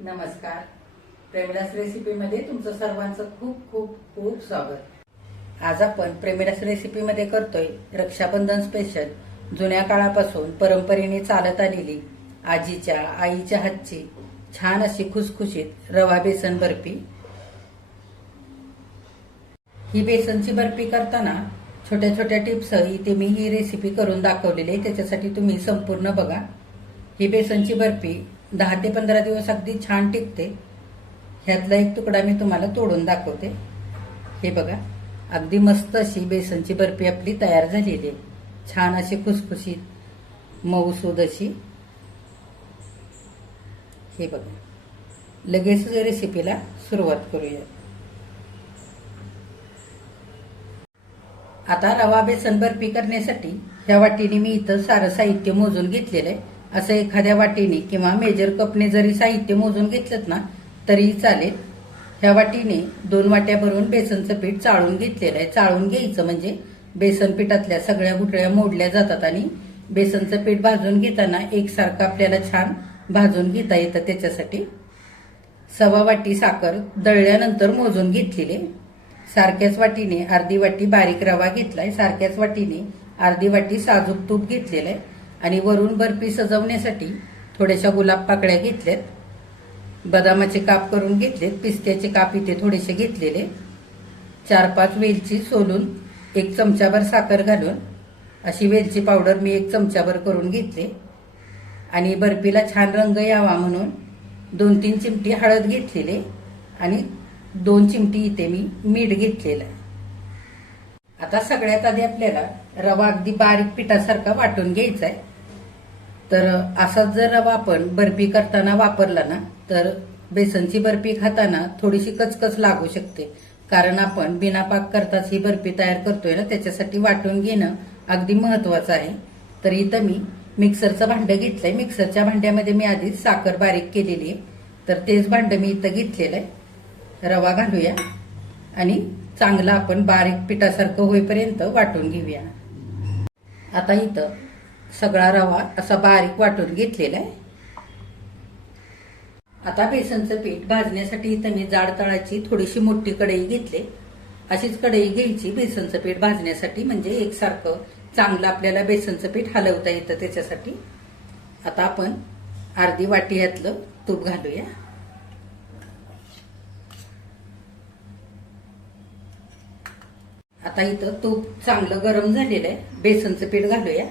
नमस्कार. प्रेमदास रेसिपीमध्ये तुमचं सर्वांचं खूप खूप खूप स्वागत. आज आपण प्रेमदास रेसिपीमध्ये करतोय रक्षाबंधन स्पेशल जुन्या काळापासून परंपरेने चालत आलेली आजीच्या आईच्या हातची छान अशी खुसखुशीत रवा बेसन बर्फी. ही बेसनची बर्फी करताना छोट्या छोट्या टिप्स इथे मी ही रेसिपी करून दाखवलेली आहे, त्याच्यासाठी तुम्ही संपूर्ण बघा. ही बेसनची बर्फी 10 ते 15 दिवस अगदी छान टिकते. ह्यातला एक तुकडा मी तुम्हाला तोडून दाखवते. हे बघा, अगदी मस्त अशी बेसनची बर्फी आपली तयार झालेली आहे. छान अशी खुसखुशीत मऊसूद अशी. हे बघा, लगेच रेसिपीला सुरुवात करूया. आता रवा बेसन बर्फी करण्यासाठी ह्या वाटीने मी इथं सारं साहित्य मोजून घेतलेलं आहे. असं एखाद्या वाटीने किंवा मेजर कपने जरी साहित्य मोजून घेतलं ना तरी चालेल. ह्या वाटीने 2 वाट्या भरून बेसनचं पीठ चाळून घेतलेलं आहे. चाळून घ्यायचं म्हणजे बेसन पिठातल्या सगळ्या गुठळ्या मोडल्या जातात आणि बेसनचं पीठ भाजून घेताना एकसारखं आपल्याला छान भाजून घेता येतं. त्याच्यासाठी 1/2 वाटी साखर दळल्यानंतर मोजून घेतलेली. सारख्याच वाटीने अर्धी वाटी बारीक रवा घेतलाय. सारख्याच वाटीने अर्धी वाटी साजूक तूप घेतलेलं आहे आणि वरून बर्फी सजवण्यासाठी थोड्याशा गुलाब पाकळ्या घेतल्यात. बदामाचे काप करून घेतलेत. पिस्त्याचे काप इथे थोडेसे घेतलेले. 4-5 वेलची सोलून 1 चमचाभर साखर घालून अशी वेलची पावडर मी 1 चमचाभर करून घेतले आणि बर्फीला छान रंग यावा म्हणून 2-3 चिमटी हळद घेतलेले आणि 2 चिमटी इथे मी मीठ घेतलेलं आहे. आता सगळ्यात आधी आपल्याला रवा अगदी बारीक पिठासारखा वाटून घ्यायचा आहे. तर असाच जर रवा आपण बर्फी करताना वापरला ना तर बेसनची बर्फी खाताना थोडीशी कचकच लागू शकते, कारण आपण बिना पाक करताच ही बर्फी तयार करतोय ना, त्याच्यासाठी वाटून घेणं अगदी महत्वाचं आहे. तर इथं मी मिक्सरचं भांडं घेतलंय. मिक्सरच्या भांड्यामध्ये मी आधीच साखर बारीक केलेली आहे, तर तेच भांडं मी इथं घेतलेलं आहे. रवा घालूया आणि चांगला आपण बारीक पिठासारखं होईपर्यंत वाटून घेऊया. आता इथं सगळा रवा असा बारीक वाटून घेतलेला आहे. आता बेसनचं पीठ भाजण्यासाठी इथं मी जाड तळाची थोडीशी मोठी कढई घेतली. अशीच कढई घ्यायची बेसनचं पीठ भाजण्यासाठी, म्हणजे एकसारखं चांगलं आपल्याला बेसनचं पीठ हलवता येतं त्याच्यासाठी. आता आपण अर्धी वाटी यातलं तूप घालूया. आता इथं तूप चांगलं गरम झालेलं आहे. बेसनचं पीठ घालूया.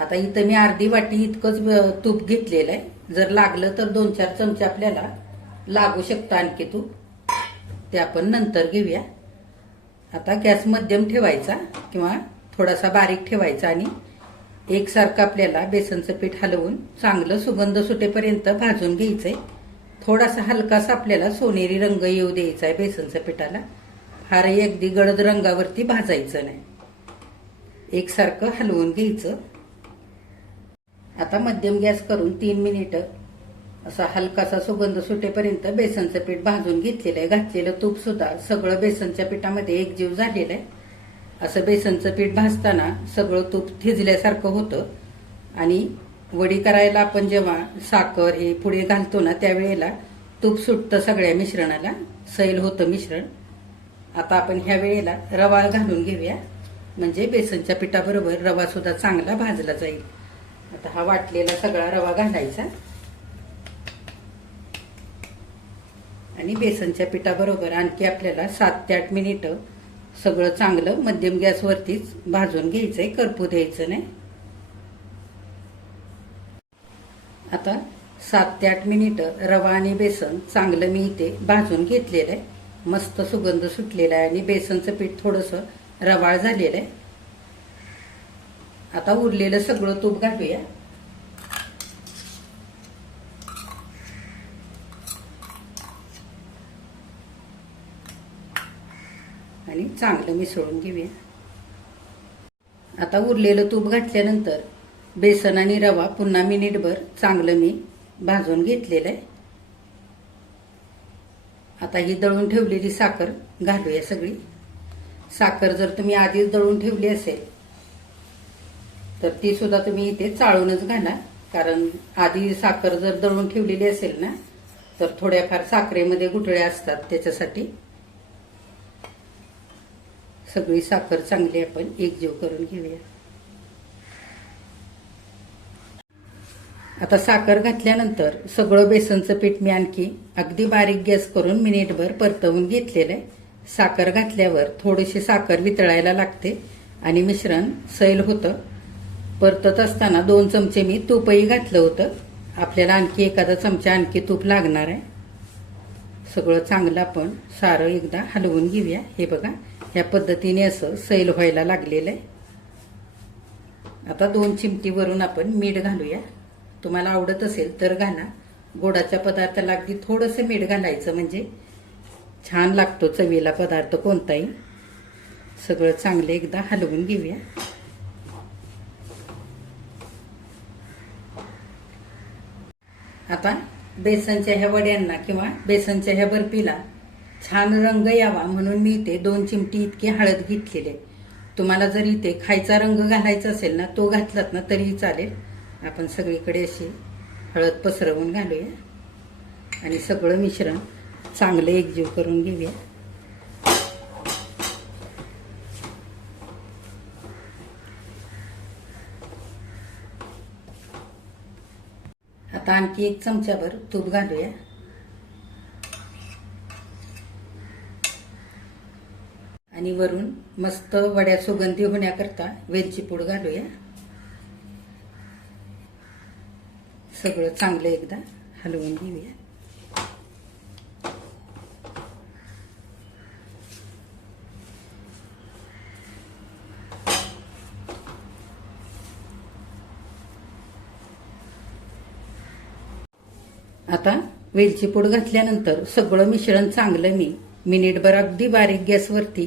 आता इथं मी अर्धी वाटी इतकंच तूप घेतलेलं आहे. जर लागलं तर 2-4 चमचे आपल्याला लागू शकतं आणखी तूप, ते आपण नंतर घेऊया. आता गॅस मध्यम ठेवायचा किंवा थोडासा बारीक ठेवायचा आणि एकसारखं आपल्याला बेसनचं पीठ हलवून चांगलं सुगंध सुटेपर्यंत भाजून घ्यायचंय. थोडासा हलकासा आपल्याला सोनेरी रंग येऊ द्यायचा आहे बेसनच्या पिठाला. फारही अगदी गडद रंगावरती भाजायचं नाही. एकसारखं हलवून घ्यायचं. आता मध्यम गॅस करून 3 मिनिटं असा हलकासा सुगंध सुटेपर्यंत बेसनचं पीठ भाजून घेतलेलं आहे. घातलेलं तूप सुद्धा सगळं बेसनच्या पिठामध्ये एकजीव झालेलं आहे. असं बेसनचं पीठ भाजताना सगळं तूप थिजल्यासारखं होतं आणि वडी करायला आपण जेव्हा साखर हे पुढे घालतो ना त्यावेळेला तूप सुटतं सगळ्या मिश्रणाला, सैल होतं मिश्रण. आता आपण ह्या वेळेला रवा घालून घेऊया, म्हणजे बेसनच्या पिठाबरोबर रवा सुद्धा चांगला भाजला जाईल. आता हा वाटलेला सगळा रवा घालायचा आणि बेसनच्या पिठाबरोबर आणखी आपल्याला 7 ते 8 मिनिटं सगळं चांगलं मध्यम गॅसवरतीच भाजून घ्यायचंय, करपू द्यायचं नाही. आता 7 ते 8 मिनिटं रवा आणि बेसन चांगलं मी इथे भाजून घेतलेलं आहे. मस्त सुगंध सुटलेला आहे आणि बेसनचं पीठ थोडंसं रवाळ झालेलं आहे. आता उरलेलं सगळं तूप घालूया आणि चांगलं मिसळून घेऊया. आता उरलेलं तूप घातल्यानंतर बेसन आणि रवा पुन्हा मिनिटभर चांगलं मी भाजून घेतलेलं आहे. आता ही दळून ठेवलेली साखर घालूया सगळी. साखर जर तुम्ही आधीच दळून ठेवली असेल तर ती सुद्धा तुम्ही इथे चाळूनच घाला, कारण आधी साखर जर दळून ठेवलेली असेल ना तर थोड्याफार साखरेमध्ये गुठळ्या असतात, त्याच्यासाठी सगळी साखर चांगली आपण एकजीव करून घेऊया. आता साखर घातल्यानंतर सगळं बेसनचं पीठ मी आणखी अगदी बारीक गॅस करून मिनिटभर परतवून घेतलेलं आहे. साखर घातल्यावर थोडीशी साखर वितळायला लागते आणि मिश्रण सैल होतं. परतत असताना 2 चमचे मी तूपही घातलं होतं. आपल्याला आणखी एखादा चमचा आणखी तूप लागणार आहे. सगळं चांगलं आपण सारं एकदा हलवून घेऊया. हे बघा, ह्या पद्धतीने असं सैल व्हायला लागलेलं आहे. आता 2 चिमटीवरून आपण मीठ घालूया. तुम्हाला आवडत असेल तर घाला. गोडाच्या पदार्थाला अगदी थोडंसं मीठ घालायचं, म्हणजे छान लागतो चवीला पदार्थ कोणताही. सगळं चांगलं एकदा हलवून घेऊया. आता बेसनच्या ह्या वड्यांना किंवा बेसनच्या ह्या बर्फीला छान रंग यावा म्हणून मी इथे 2 चिमटी इतकी हळद घेतलेली. तुम्हाला जर इथे खायचा रंग घालायचा असेल ना, तो घातलात ना तरीही चालेल. आपण सगळीकडे अशी हळद पसरवून घालूया आणि सगळं मिश्रण चांगलं एकजीव करून घेऊया. आता आणखी 1 चमचाभर तूप घालूया आणि वरून मस्त वड्या सुगंधी होण्याकरता वेलची पूड घालूया. सगळं चांगलं एकदा हलवून घेऊया. आता वेलची पूड घातल्यानंतर सगळं मिश्रण चांगलं मी मिनिटभर अगदी बारीक गॅसवरती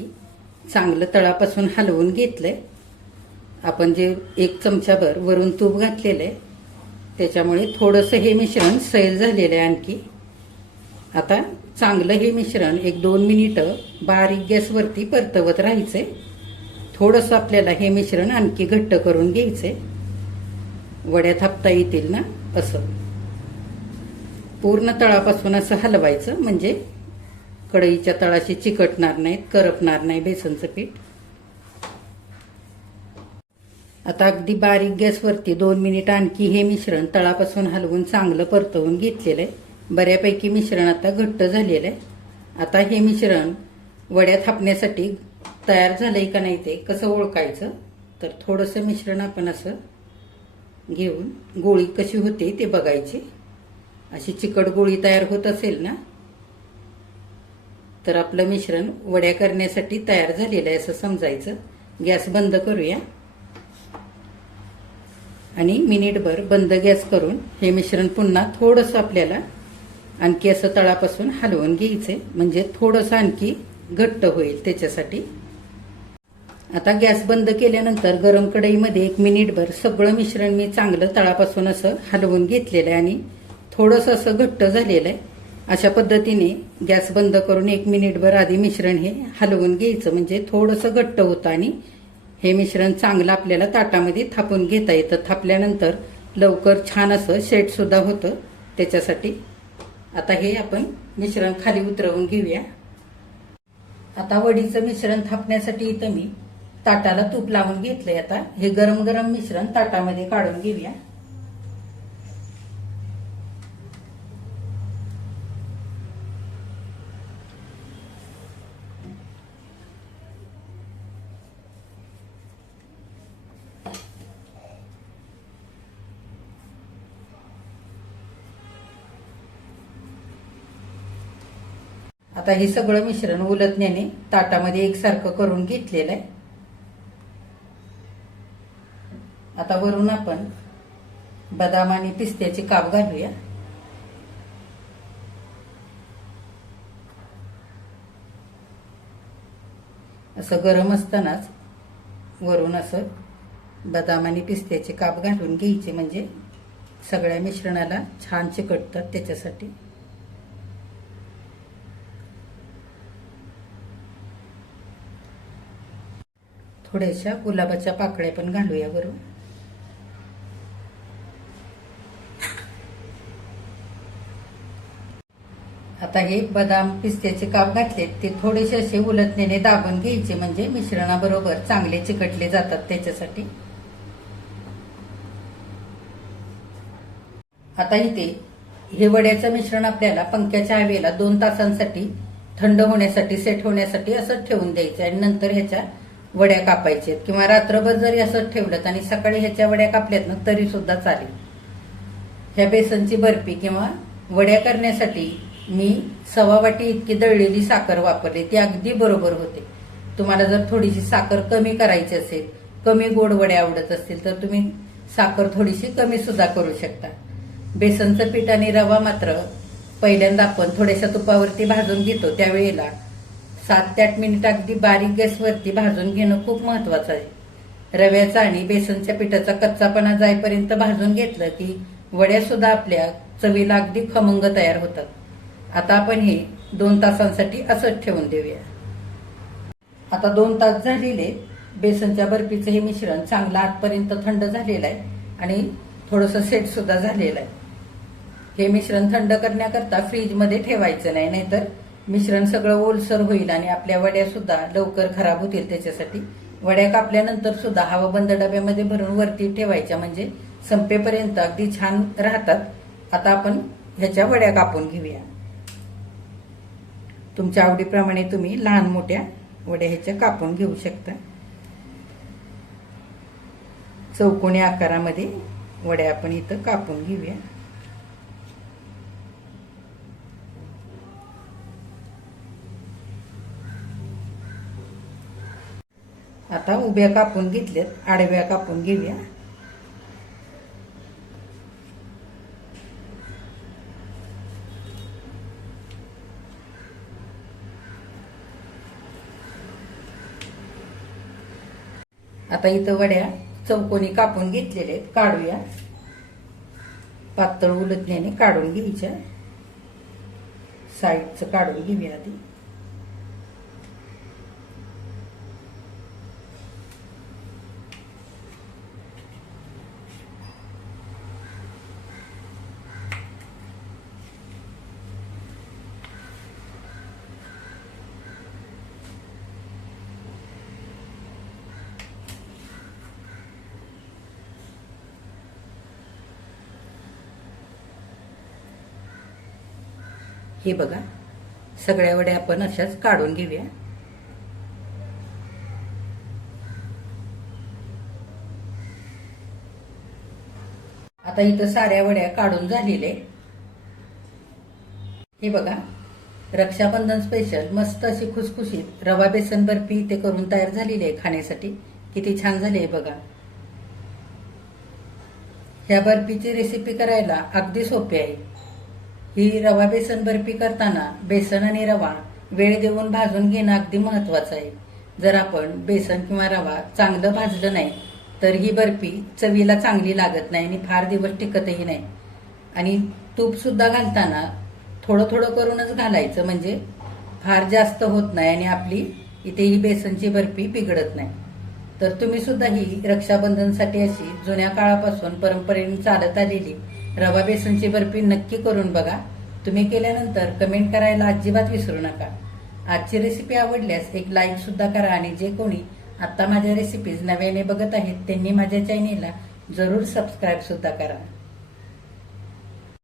चांगलं तळापासून हलवून घेतलंय. आपण जे 1 चमचाभर वरून तूप घातलेलं आहे त्याच्यामुळे थोडंसं हे मिश्रण सैल झालेलं आहे आणखी. आता चांगलं हे मिश्रण 1-2 मिनिटं बारीक गॅसवरती परतवत राहायचंय. थोडंसं आपल्याला हे मिश्रण आणखी घट्ट करून घ्यायचंय. वड्या थापता येतील ना असं. पूर्ण तळापासून असं हलवायचं, म्हणजे कढईच्या तळाशी चिकटणार नाहीत, करपणार नाही बेसनचं पीठ. आता अगदी बारीक गॅसवरती 2 मिनिट आणखी हे मिश्रण तळापासून हलवून चांगलं परतवून घेतलेलं आहे. बऱ्यापैकी मिश्रण आता घट्ट झालेलं आहे. आता हे मिश्रण वड्या थापण्यासाठी तयार झालंय का नाही ते कसं ओळखायचं, तर थोडंसं मिश्रण आपण असं घेऊन गोळी कशी होते ते बघायची. अशी चिकट गोळी तयार होत असेल ना तर आपलं मिश्रण वड्या करण्यासाठी तयार झालेलं आहे असं समजायचं. गॅस बंद करूया आणि मिनिटभर बंद गॅस करून हे मिश्रण पुन्हा थोडंसं आपल्याला आणखी असं तळापासून हलवून घ्यायचंय, म्हणजे थोडंसं आणखी घट्ट होईल त्याच्यासाठी. आता गॅस बंद केल्यानंतर गरम कढईमध्ये 1 मिनिटभर सगळं मिश्रण मी चांगलं तळापासून असं हलवून घेतलेलं आहे आणि थोडंसं असं घट्ट झालेलं आहे. अशा पद्धतीने गॅस बंद करून 1 मिनिटभर आधी मिश्रण हे हलवून घ्यायचं, म्हणजे थोडंसं घट्ट होतं आणि हे मिश्रण चांगलं आपल्याला ताटामध्ये थापून घेता येतं. थापल्यानंतर लवकर छान असं शेट सुद्धा होतं त्याच्यासाठी. आता हे आपण मिश्रण खाली उतरवून घेऊया. आता वडीचं मिश्रण थापण्यासाठी इथं मी ताटाला तूप लावून घेतलंय. आता हे गरम गरम मिश्रण ताटामध्ये काढून घेऊया. आता हे सगळं मिश्रण उलटण्याने ताटामध्ये एकसारखं करून घेतलेलं आहे. आता वरून आपण बदाम आणि पिस्त्याचे काप घालूया. असं गरम असतानाच वरून असं बदाम आणि पिस्त्याचे काप घालून घ्यायचे, म्हणजे सगळ्या मिश्रणाला छान चिकटतात त्याच्यासाठी. थोड्याशा गुलाबाच्या पाकळ्या पण घालूया वरून. आता हे बदाम पिस्त्याचे काप घातलेत ते थोडेसे असे उलटण्याने दाबून घ्यायचे, म्हणजे मिश्रणाबरोबर चांगले चिकटले जातात त्याच्यासाठी. आता इथे हे वड्याचं मिश्रण आपल्याला पंख्याच्या हवेला 2 तासांसाठी थंड होण्यासाठी, सेट होण्यासाठी असंच ठेवून द्यायचं आणि नंतर ह्याच्या वड्या कापायच्यात. किंवा रात्रभर जरी असंच ठेवलं आणि सकाळी ह्याच्या वड्या कापल्यात ना तरी सुद्धा चालेल. ह्या बेसनची बर्फी किंवा वड्या करण्यासाठी मी 1.25 वाटी इतकी दळलेली साखर वापरली, ती अगदी बरोबर होते. तुम्हाला जर थोडीशी साखर कमी करायची असेल, कमी गोड वड्या आवडत असतील तर तुम्ही साखर थोडीशी कमी सुद्धा करू शकता. बेसनचं पीठ आणि रवा मात्र पहिल्यांदा आपण थोड्याशा तुपावरती भाजून घेतो, त्यावेळेला 7 ते 8 मिनिट अगदी बारीक गॅसवरती भाजून घेणं खूप महत्वाचं आहे. रव्याचा आणि बेसनच्या पिठाचा कच्चापणा जाईपर्यंत भाजून घेतलं की वड्या सुद्धा आपल्या चवीला अगदी खमंग तयार होतात. आता आपण हे 2 तासांसाठी असंच ठेवून देऊया. आता 2 तास झालेले बेसनच्या बर्फीचं हे मिश्रण चांगलं आतपर्यंत थंड झालेलं आहे आणि थोडंसं सेट सुद्धा झालेलं आहे. हे मिश्रण थंड करण्याकरता फ्रीजमध्ये ठेवायचं नाही, नाहीतर मिश्रण सगळं ओलसर होईल आणि आपल्या वड्या सुद्धा लवकर खराब होतील. त्याच्यासाठी वड्या कापल्यानंतर सुद्धा हवाबंद डब्यामध्ये भरून वरती ठेवायच्या, म्हणजे संपेपर्यंत अगदी छान राहतात. आता आपण ह्याच्या वड्या कापून घेऊया. तुमच्या आवडीप्रमाणे तुम्ही लहान मोठ्या वड्या ह्याच्या कापून घेऊ शकता. चौकोनी आकारामध्ये वड्या आपण इथं कापून घेऊया. आता उभ्या कापून घेतल्यात, आडव्या कापून घेऊया. आता इथं वड्या चौकोनी कापून घेतलेले आहेत, काढूया. पातळ उलटण्याने काढून घ्यायच्या. साईडचं काढून घेऊया आधी. हे बघा, सगळ्या वड्या आपण अशाच काढून घेऊया. आता इथं साऱ्या वड्या काढून झालेले. हे बघा, रक्षाबंधन स्पेशल मस्त अशी खुसखुशीत रवा बेसन बर्फी इथे करून तयार झालेली आहे खाण्यासाठी. किती छान झाली आहे बघा. ह्या बर्फीची रेसिपी करायला अगदी सोपी आहे. ही रवा बेसन बर्फी करताना बेसन आणि रवा वेळ देऊन भाजून घेणं अगदी महत्वाचं आहे. जर आपण बेसन किंवा रवा चांगलं भाजलं नाही तर ही बर्फी चवीला चांगली लागत नाही आणि फार दिवस टिकतही नाही. आणि तूप सुद्धा घालताना थोडं थोडं करूनच घालायचं, म्हणजे फार जास्त होत नाही आणि आपली इथे ही बेसनची बर्फी बिघडत नाही. तर तुम्ही सुद्धा ही रक्षाबंधनसाठी अशी जुन्या काळापासून परंपरेने चालत आलेली रवा बेसनची बर्फी नक्की करून बघा. तुम्ही केल्यानंतर कमेंट करायला अजिबात विसरू नका. आजची रेसिपी आवडल्यास एक लाईक सुद्धा करा आणि जे कोणी आता माझ्या रेसिपीज नव्याने बघत आहेत त्यांनी माझ्या चॅनेलला जरूर सबस्क्राईब सुद्धा करा.